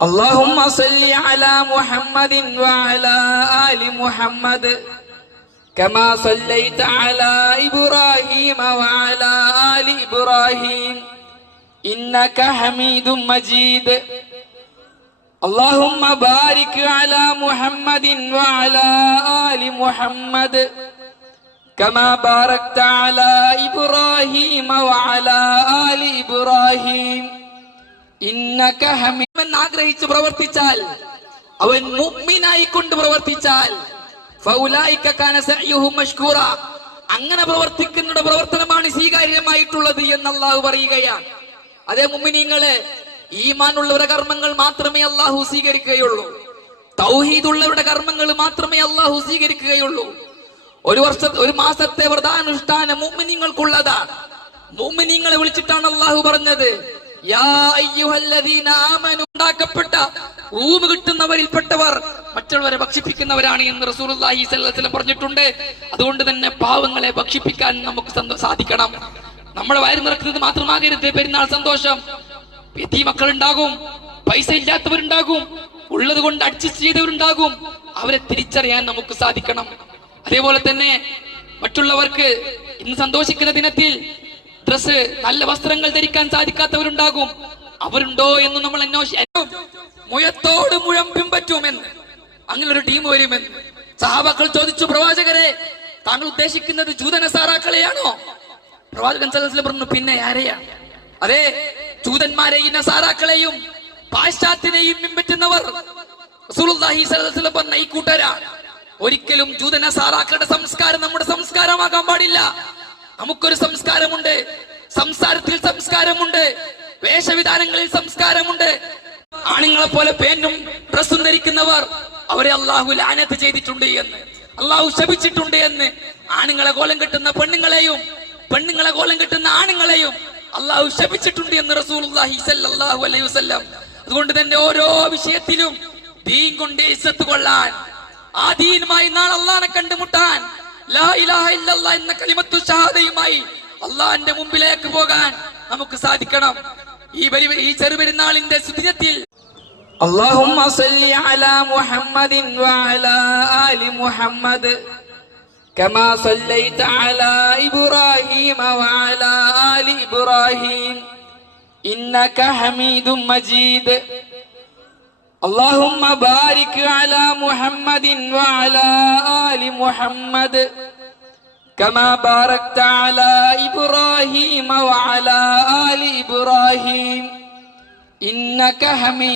اللهم صل على محمد وعلى آل محمد كما صليت على إبراهيم وعلى آل إبراهيم إنك حميد مجيد اللهم بارك على محمد وعلى آل محمد كما باركت على إبراهيم وعلى آل إبراهيم إنك حميد എന്ന് ആഗ്രഹിച്ച് പ്രവർത്തിച്ചാൽ, അവൻ മുഅ്മിനായി കൊണ്ട് പ്രവർത്തിച്ചാൽ ഫൗലൈക കാന സഅയുഹും മഷ്കൂറ, അങ്ങനെ പ്രവർത്തിക്കുന്നവരുടെ പ്രവർത്തനമാണ് സ്വീകാര്യമായിട്ടുള്ളത് എന്ന് അല്ലാഹു പറയുകയാണ്. അതേ മുഅ്മിനീങ്ങളെ, ഈമാനുള്ളവരുടെ കർമ്മങ്ങൾ മാത്രമേ അല്ലാഹു സ്വീകരിക്കുകയുള്ളൂ. തൗഹീദുള്ളവരുടെ കർമ്മങ്ങൾ മാത്രമേ അല്ലാഹു സ്വീകരിക്കുകയുള്ളൂ. ഒരു മാസത്തെ വ്രതാനുഷ്ഠാനം മുഅ്മിനീങ്ങൾക്കുള്ളതാണ്. മുഅ്മിനീങ്ങളെ വിളിച്ചിട്ടാണ് അല്ലാഹു പറഞ്ഞത്, യാ അയ്യുഹല്ലദീന ആമനു, ഉണ്ടാക്കപ്പെട്ട റൂം കിട്ടുന്നവരിൽപ്പെട്ടവർ മറ്റുള്ളവരെ ഭക്ഷിപ്പിക്കുന്നവരാണ് എന്ന് റസൂലുള്ളാഹി സ്വല്ലല്ലാഹു അലൈഹി വസല്ലം പറഞ്ഞിട്ടുണ്ട്. അതുകൊണ്ട് തന്നെ പാവങ്ങളെ ഭക്ഷിപ്പിക്കാൻ നമുക്ക് സാധിക്കണം. നമ്മളെ വയറ് നിറക്കുന്നത് മാത്രമാകരുത് പെരുന്നാൾ സന്തോഷം. യതീമക്കൾ ഉണ്ടാകും, പൈസ ഇല്ലാത്തവരുണ്ടാകും, ഉള്ളത് കൊണ്ട് അഡ്ജസ്റ്റ് ചെയ്തവരുണ്ടാകും. അവരെ തിരിച്ചറിയാൻ നമുക്ക് സാധിക്കണം. അതേപോലെ തന്നെ മറ്റുള്ളവർക്ക് ഇന്ന് സന്തോഷിക്കുന്ന ദിനത്തിൽ ഡ്രസ്, നല്ല വസ്ത്രങ്ങൾ ധരിക്കാൻ സാധിക്കാത്തവരുണ്ടാകും. അവരുണ്ടോ എന്ന് നമ്മൾ അന്വേഷിക്കും. മുഴത്തോട് മുഴം പിൻപറ്റുമെന്ന്, അങ്ങനെ ഒരു ടീം വരുമെന്ന് സഹാബാക്കൾ ചോദിച്ചു, പ്രവാചകരെ, താങ്കൾ ഉദ്ദേശിക്കുന്നത് ജൂതനസാറാക്കളെയാണോ? പ്രവാചകൻ സല്ലല്ലാഹു അലൈഹി വസല്ലം പറഞ്ഞു, പിന്നെ ആരെയാ? അതെ, ജൂതന്മാരെയും നസാറാക്കളെയും പാശ്ചാത്യനെയും പിൻപറ്റുന്നവർ. റസൂലുള്ളാഹി സ്വല്ലല്ലാഹു അലൈഹി വസല്ലം പറഞ്ഞ ഈ കൂട്ടരാ. ഒരിക്കലും ജൂതനസാറാക്കളുടെ സംസ്കാരം നമ്മുടെ സംസ്കാരമാകാൻ പാടില്ല. നമുക്കൊരു സംസ്കാരമുണ്ട്, സംസാരത്തിൽ സംസ്കാരമുണ്ട്, വേഷവിധാനങ്ങളിൽ സംസ്കാരമുണ്ട്. ആണുങ്ങളെ പോലെ പേനും ഡ്രസ്സും ധരിക്കുന്നവർ, അവരെ അള്ളാഹു ലാനത്ത് ചെയ്തിട്ടുണ്ട് എന്ന്, അള്ളാഹു ശപിച്ചിട്ടുണ്ട് എന്ന്. ആണുങ്ങളെ കോലം കെട്ടുന്ന പെണ്ണുങ്ങളെയും പെണ്ണുങ്ങളെ കോലം കെട്ടുന്ന ആണുങ്ങളെയും അള്ളാഹു ശപിച്ചിട്ടുണ്ട് എന്ന് റസൂലുള്ളാഹി സ്വല്ലല്ലാഹു അലൈഹി വസല്ലം. അതുകൊണ്ട് തന്നെ ഓരോ വിഷയത്തിലും ദീൻ കൊണ്ട് ഇസ്സത്ത് കൊള്ളാൻ, ആ ദീനുമായി നാളെ അള്ളാഹനെ കണ്ടുമുട്ടാൻ, ലാ ഇലാഹ ഇല്ലല്ലാഹ് എന്ന കലിമത്തു ഷഹാദയുമായി അള്ളാഹന്റെ മുമ്പിലേക്ക് പോകാൻ നമുക്ക് സാധിക്കണം. ഈ ചെറുപെരുന്നാളിന്റെ സുദിനത്തിൽ اللهم صل على محمد وعلى آل محمد كما صليت على إبراهيم وعلى آل إبراهيم إنك حميد مجيد اللهم بارك على محمد وعلى آل محمد كما باركت على إبراهيم وعلى آل إبراهيم إنك حميد